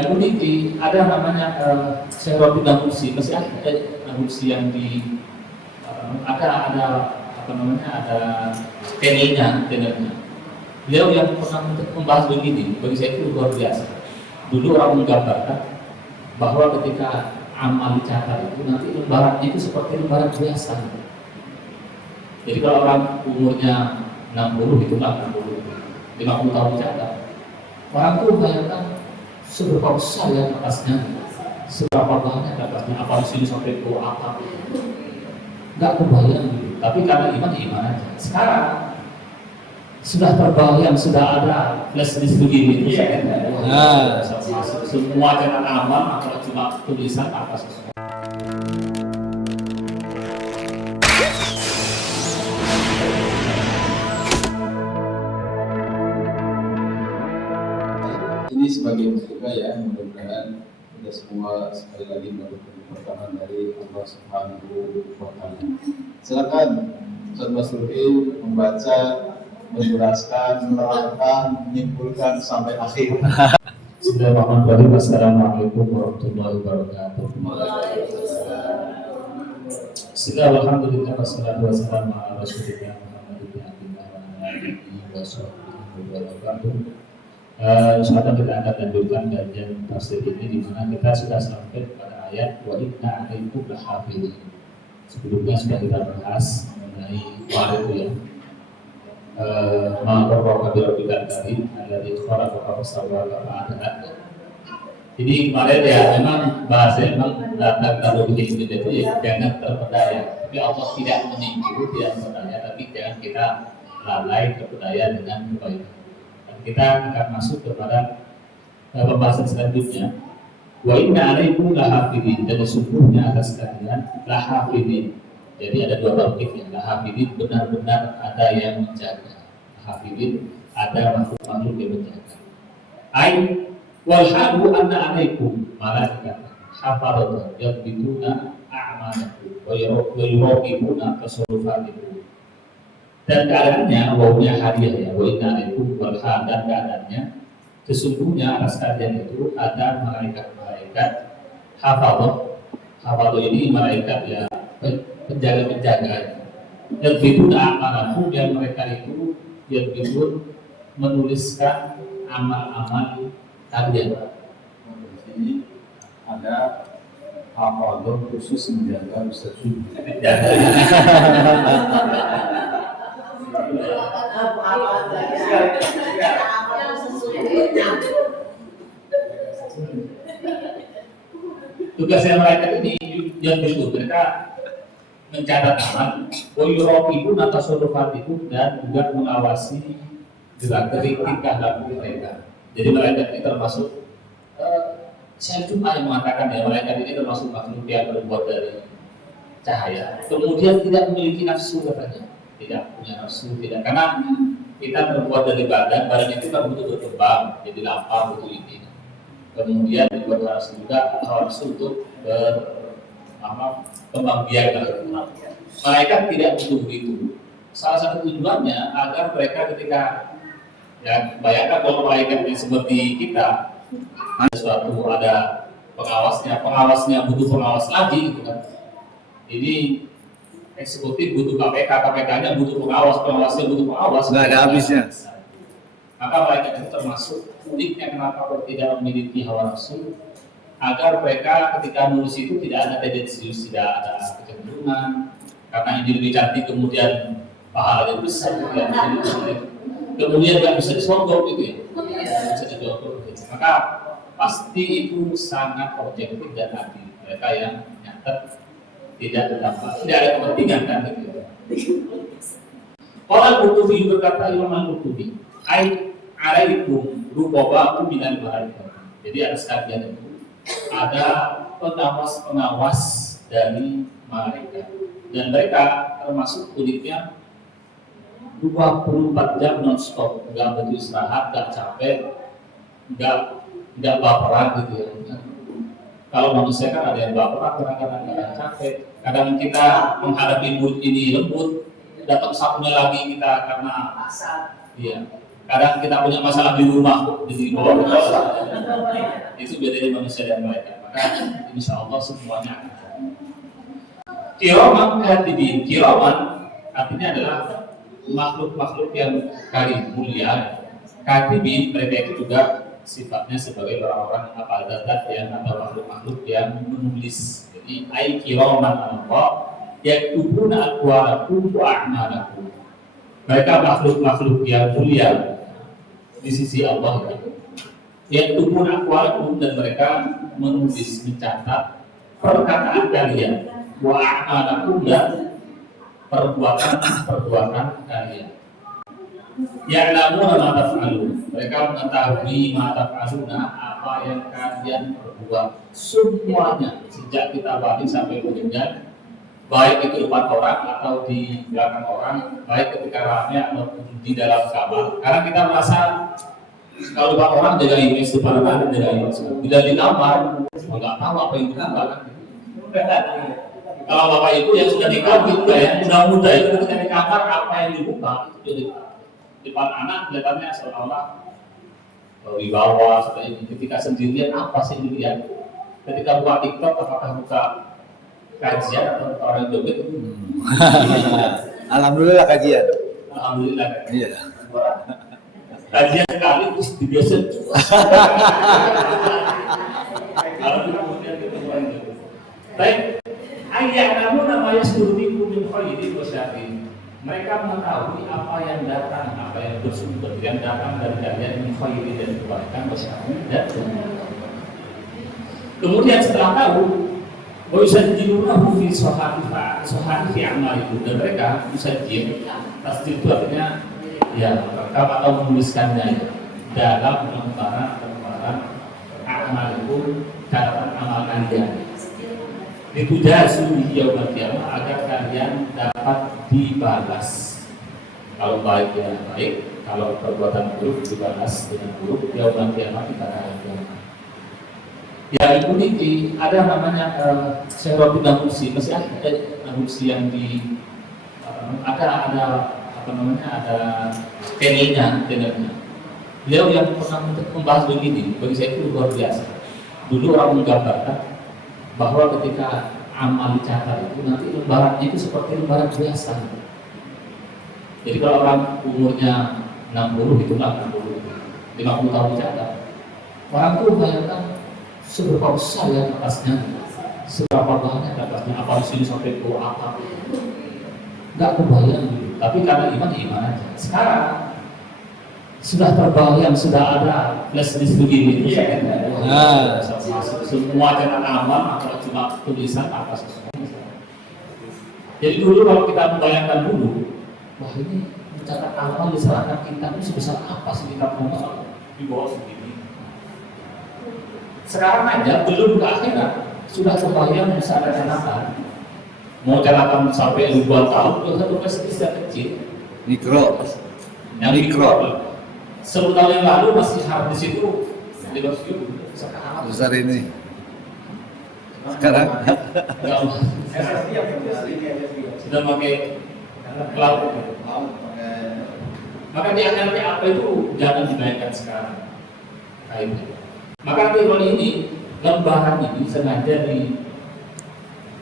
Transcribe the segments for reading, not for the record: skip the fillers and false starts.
yang unik ada namanya Syekh Namusi, masih ada Namusi yang ada apa namanya, ada panelnya. Beliau yang pernah membahas begini, bagi saya itu luar biasa. Dulu orang menggambarkan bahwa ketika amal dicatat itu nanti lembarannya itu seperti lembaran biasa. Jadi kalau orang umurnya 60 itulah 50 tahun dicatat, orang tuh bayangkan seberapa besar ya atasnya, seberapa banyak atasnya, apa di sini sampai ke apa, nggak kebayang gitu. Tapi karena iman aja. Sekarang sudah terbayang, sudah ada flash disk begini, semua catatan amal atau cuma tulisan apa sesuatu. Ini sebagai juga ya, mudah-mudahan kita semua sekali lagi mendapatkan pertolongan dari Allah Subhanahu wa Ta'ala. Silakan Ustaz Masruhi membaca, menjelaskan, menerangkan, menyimpulkan sampai akhir. Bismillahirrahmanirrahim. Assalamualaikum warahmatullahi wabarakatuh. Bismillahirrahmanirrahim. Wassalatu wassalamu ala rasulillah Muhammad ibn Abdillah wa ala alihi wa sahbihi wa barakatuh. Insyaallah kita akan lanjutkan kajian tafsir ini, di mana kita sudah sampai pada ayat wa inna 'alaikum lahafizin. Sebelumnya sudah kita bahas mengenai itu ya. Ma'arraka birabbil karim alladzi khalaqa fasawwara fa'adala. Jadi kemarin ya memang bahasanya memang datang kalau begini itu ya jangan terpedaya. Tapi Allah tidak menipu, tidak terpedaya, tapi jangan kita lalai terpedaya dengan kebaikan. Dan kita akan masuk kepada pembahasan selanjutnya. Wa inna 'alaikum lahafizin, dan sesungguhnya atas kalian lahafizin. Jadi ada dua tauhid ya, lahafidin benar-benar ada yang menjaga. Lahafidin ada makhluk-makhluk yang menjaga. Ai wal hadu anna alaikum malaikat hafadatan yadbituna a'malakum wa yuraqibuna tasarrufatikum. Dan keadaannya wawunya hadiah ya, wa inna alaikum wal had, dan keadaannya sesungguhnya atas kalian itu ada malaikat hafadh ini malaikat ya, penjaga-penjaga yang bidun amalamu, yang mereka itu yang bidun menuliskan amal-amal kalian. Di sini ada hafadh khusus menjaga Ustaz Sufi. Tugasnya mereka ini yang bidun, mereka mencatat amal, wayuraqibun tasarrufatikum, dan juga mengawasi gerak-gerik tingkah laku mereka. Jadi malaikat ini termasuk saya cuma yang mengatakan ya, malaikat ini termasuk makhluk yang terbuat dari cahaya. Kemudian tidak memiliki nafsu katanya, tidak punya nafsu, tidak, karena kita terbuat dari badan itu kan butuh berkembang, jadi lapar butuh ini. Kemudian dibuat nafsu juga, nafsu untuk kembang biak. Malaikat tidak butuh itu. Salah satu tujuannya agar mereka ketika ya, bayangkan kalau malaikat yang seperti kita ada pengawasnya butuh pengawas lagi gitu kan. Ini eksekutif butuh KPK-nya butuh pengawasnya butuh pengawas. Nggak ada habisnya. Maka malaikat itu termasuk uniknya kenapa kok tidak memiliki hawa nafsu, agar mereka ketika menulis itu tidak ada tendensius, tidak ada kecenderungan karena ini lebih cantik kemudian pahalanya besar ya, kemudian nggak bisa disogok gitu ya, bisa disogok gitu. Maka pasti itu sangat objektif dan adil. Mereka yang nyatet tidak ada kepentingan kan gitu ya. Orang Qurtubi berkata, Imam Al-Qurtubi, alaikum rubabakum minal malaikat. Jadi ada sekalian itu ada pengawas dari malaikat, dan mereka termasuk uniknya 24 jam non-stop, nggak butuh istirahat, nggak capek, nggak baperan gitu ya. Kalau manusia kan ada yang baperan, kadang-kadang capek, kadang kita menghadapi mulut ini lembut, datang sapunya lagi kita karena iya, Kadang kita punya masalah di rumah, di bawah itu bedanya manusia dan mereka. Maka insya Allah semuanya akan ada. Kiraman katibin, kiraman artinya adalah makhluk-makhluk yang karim, mulia. Katibin mereka itu juga sifatnya sebagai orang-orang zat yang atau makhluk-makhluk yang menulis. Jadi ai kiraman Allah yaktubuna aqwalakum wa a'malakum. Mereka makhluk-makhluk yang mulia di sisi Allah, yaktubuna aqwalakum, dan mereka menulis, mencatat perkataan kalian, wa a'malakum, dan perbuatan kalian. Ya'lamuna ma taf'alun, mereka mengetahui ma taf'aluna, apa yang kalian perbuat semuanya sejak kita balik sampai meninggal, baik itu depan orang atau di belakang orang, baik ketika ramai atau di dalam kamar. Karena kita merasa kalau depan orang jaga image, depan orang jaga image. Bila di kamar, nggak tahu apa yang dibuka kan. Kalau bapak ibu yang sudah nikah gitu ya, muda-muda itu ketika di kamar apa yang dibuka itu jadi depan anak kelihatannya seolah-olah wibawa seperti ini. Ketika sendirian apa sih dilihat? Ketika buka TikTok apakah buka kajian atau orang joget? Alhamdulillah kajian. Alhamdulillah. Iya. Kajian sekali terus dibiasa. Baik, ayat namun namanya seluruh min khairin wa syarrin. Mereka mengetahui apa yang datang, apa yang bersumber, yang datang dari kalian min khairin, dari kebaikan wa syarrin, dan kemudian setelah tahu Wa'usajilunahu fi sohati amalikum, dan mereka musajil, tasjil itu artinya ya rekam atau menuliskannya dalam lembaran amalikum, catatan amal kalian. Ditujazu yaumil qiyamah, agar kalian dapat dibalas. Kalau baik ya baik, kalau perbuatan buruk dibalas dengan buruk yaumil qiyamah di pada hari kiamat. Ya ibu ini ada namanya Syaroti Nabusi, masih ada Nabusi yang di ada apa namanya, ada channelnya. Beliau yang pernah membahas begini, bagi saya itu luar biasa. Dulu orang menggambarkan bahwa ketika amal dicatat itu nanti lembarannya itu seperti lembaran biasa. Jadi kalau orang umurnya 60 itulah 50 tahun dicatat, orang itu bayangkan seberapa besar ya atasnya, seberapa banyak atasnya, apa di sini sampai ke apa, nggak kebayang gitu. Tapi karena iman aja. Sekarang sudah terbayang, sudah ada flash disk begini, semua dengan aman atau cuma tulisan apa sesuatu. Jadi dulu kalau kita membayangkan dulu, wah ini mencatat amal diserahkan kita itu sebesar apa sih, kita mau di bawah segini. Sekarang aja belum ke akhirat sudah kebayang bisa ada catatan, mau catatan sampai ribuan tahun, itu satu persisnya kecil, Mikro. yang mikro. 10 tahun yang lalu masih hard disk itu 500 GB, sekarang Besar ini. Sekarang sudah pakai cloud. Maka di akhiratnya apa itu jangan dibayangkan sekarang. Kayak maka teori ini, lembaran ini sengaja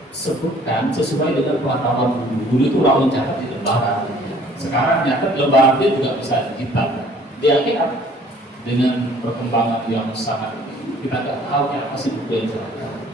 disebutkan sesuai dengan pengetahuan dulu. Dulu itu orang mencatat di lembaran. Sekarang nyatat lembaran itu juga bisa digital. Di akhirat dengan perkembangan yang sangat kita nggak tahu apa sih buku yang diserahkan.